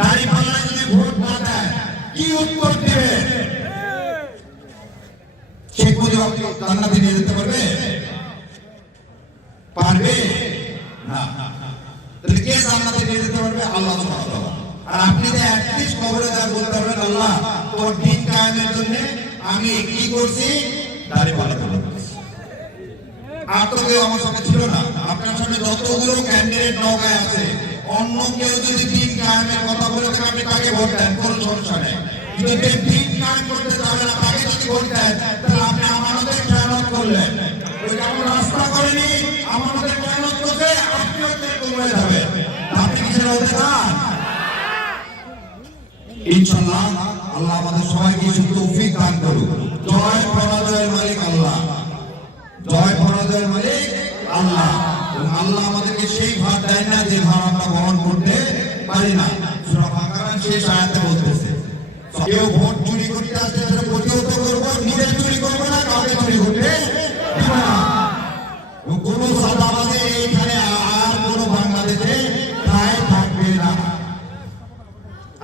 দাঁড়িপাল্লা যদি ভোট না দেয় কি উত্তর দেবে? শেখ মুজিব জান্নাতে নিয়ে যেতে পারবে? পারবে না। তাহলে কে জান্নাতে নিয়ে যেতে পারবে? আল্লাহ সুবহানাহু ওয়া তাআলা। আর আপনি যে অ্যাটলিস্ট কবরে যা বলতে পারবেন, আল্লাহ তোর দিন কায়েমের জন্য আমি কি করছি? দাঁড়িপাল্লা তুলে দিয়েছি। আর তো কেউ আমার সাথে ছিল না। আপনার সামনে যতগুলো ক্যান্ডিডেট নওগাঁয় আছে, অন্য কেউ যদি দিন কায়েমের কথা বলে থাকে আপনি তাকে ভোট দেন, কোনো সমস্যা নেই। যদি দিন কায়েম করতে যাবে না তাকে যদি ভোট দেন, তাহলে আপনি আমাদের খেয়ানত করলেন। ওই যেমন রাস্তা করেনি আমাদের খেয়ানত করতে আপনিও কমে যাবে। আপনি কি সেটা হতে চান? ইনশাআল্লাহ আল্লাহ আমাদের সবাইকে তৌফিক দান করুন। জয় পরাজয়ের মালিক আল্লাহ, জয় পরাজয়ের মালিক আল্লাহ। আল্লাহ আমাদেরকে সেই ভার দেয় না যে ভার আমরা বহন করতে পারি না। সূরা বাকারা শেষ আয়াতে বলতেছে, কেউ ভোট চুরি করতে আসলে সেটা প্রতিহত করবো, নিজের চুরি করবো না, কাউকে চুরি করতে দিব না। কোন সাদাবাদে এইখানে আর কোন বাংলাদেশে প্রায় থাকবে না।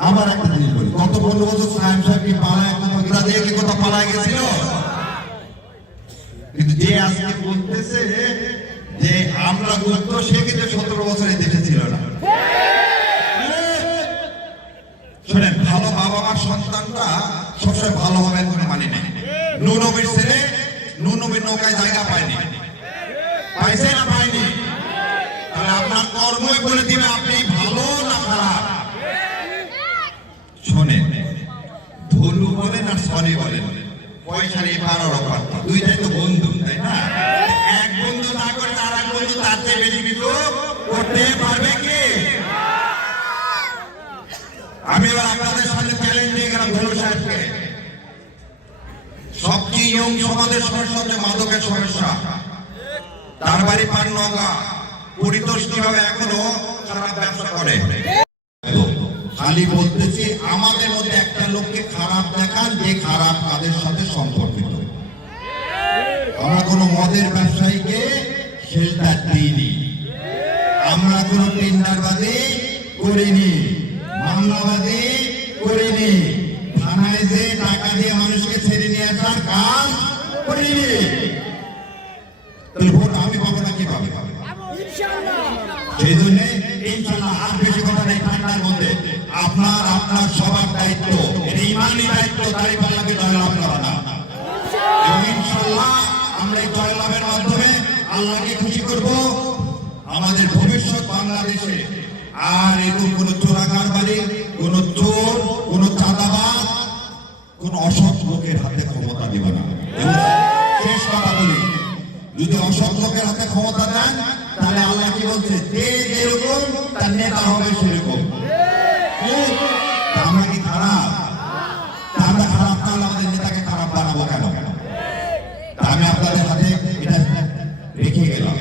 আবার একটা জিনিস বলি, গত 15 বছর সাহেব সাহেব কি পালায় কোথাও পালায় গেছিল? কিন্তু যে আজকে বলতেছে যে আমরা গুরুত্ব, সে কিন্তু 17 বছরে দেশে ছিল না। শুনেন, ভালো বাবা মার সন্তানরা সবসময় ভালো হবে কোনো মানে নেই। নূর নবীর ছেলে নূর নবীর নৌকায় জায়গা পায়নি, পাইছে না পায়নি? তাহলে আপনার কর্মই বলে দিবে আপনি ভালো না খারাপ। শোনেন, ধুলু বলেন আর সরি বলেন, পয়সার এবারও পারত, দুইটাই তো বন্ধু, তাই না? এক বন্ধু না করে আর এক বন্ধু তার চেয়ে বেশি কিছু করতে পারবে কি? আমি এবার আপনাদের সামনে চ্যালেঞ্জ দিয়ে গেলাম ধুলু সাহেবকে। সবচেয়ে ইয়ং সমাজের সমস্যা হচ্ছে মাদকের সমস্যা। তার বাড়ি পাননগা, পরিতোষ কিভাবে এখনো খারাপ ব্যবসা করে। খালি বলতেছি আমাদের মধ্যে একটা লোককে খারাপ দেখান যে খারাপ কাজের সাথে সম্পর্কিত। আমরা কোনো মদের ব্যবসায়ীকে শেল্টার দিইনি, আমরা কোনো টেন্ডারবাদী করিনি, মামলাবাদী করিনি, থানায় যে টাকা দিয়ে মানুষকে ছেড়ে নিয়ে আসার কাজ করিনি। তাহলে ভোট আমি পাবো না কি পাবে? সেই জন্য ইনশাআল্লাহ আর বেশি কথা নেই। ঠান্ডার মধ্যে আপনার আপনার সবার দায়িত্ব, এটা ইমানি দায়িত্ব, দাঁড়িপাল্লাকে জয়লাভ করা না। এবং ইনশাআল্লাহ আমরা এই জয়লাভের মাধ্যমে আল্লাহকে খুশি করব। আমাদের ভবিষ্যৎ বাংলাদেশে আর এরকম কোন চোরাকারবারি, কোন চোর, কোন চাঁদাবাজ, কোন অসৎ লোকের হাতে ক্ষমতা দিব না। এবং শেষ কথা বলি, যদি অসৎ লোকের হাতে ক্ষমতা দেন তাহলে আল্লাহ কি বলছে, যে যেরকম তার নেতা হবে সেরকম। আমরা কি খারাপ? আমরা খারাপ, তাহলে আমাদের নেতাকে খারাপ বানাবো কেন? আমি আপনাদের হাতে এটা রেখে গেলাম।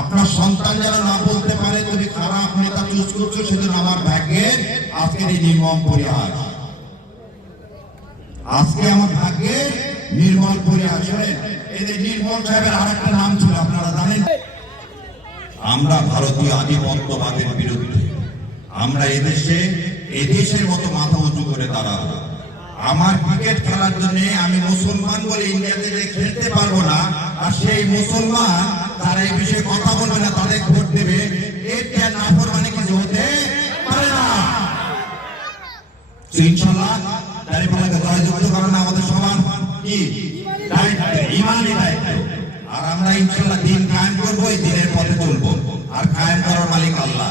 আপনার সন্তান যারা না বলতে পারে তুমি খারাপ নেতা চুজ করছো, সেজন্য আমার ভাগ্যের আজকের এই নির্মম পরিহাস। আজকে আমার ভাগ্যে নির্মল পরিহাস। এদের নির্মল সাহেবের আর একটা নাম ছিল, আপনারা জানেন। আমরা ভারতীয় আধিপত্যবাদের বিরুদ্ধে, আমরা এদেশের মতো মাথা উঁচু করে দাঁড়াবো। আমার ক্রিকেট খেলার জন্য আমি মুসলমান বলে ইন্ডিয়াতে যে খেলতে পারবো না, আর সেই মুসলমান তারা এই বিষয়ে কথা বলবে না, তাদের ভোট দেবে, এর নাফরমানি কিছু হতে পারে না। ইনশাআল্লাহ দাঁড়িপাল্লাকে জয়যুক্ত করানো আমাদের সবার কি দায়িত্ব, ইমানি দায়িত্ব। আর আমরা ইনশাআল্লাহ দিন কায়েম করবো, এই দিনের পথে চলবো। আর কায়েম করার মালিক আল্লাহ।